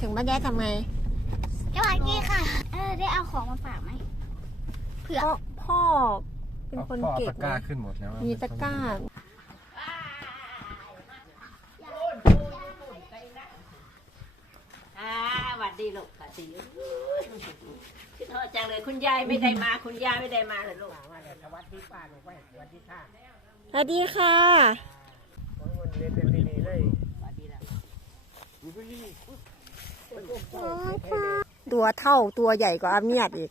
ถึงบ้านแย่ทำไงสวัสดีค่ะได้เอาของมาฝากไหมเผื่อพ่อเป็นคนเก่ง ตะกร้าขึ้นหมดแล้วมีตะกร้าสวัสดีลูกสวัสดีคิดโทษจังเลยคุณยายไม่ได้มาคุณยายไม่ได้มาเลยลูกสวัสดีป้าลูกไว้สวัสดีค่ะ สวัสดีค่ะตัวเท่าตัวใหญ่กว่าอาเมียดอีก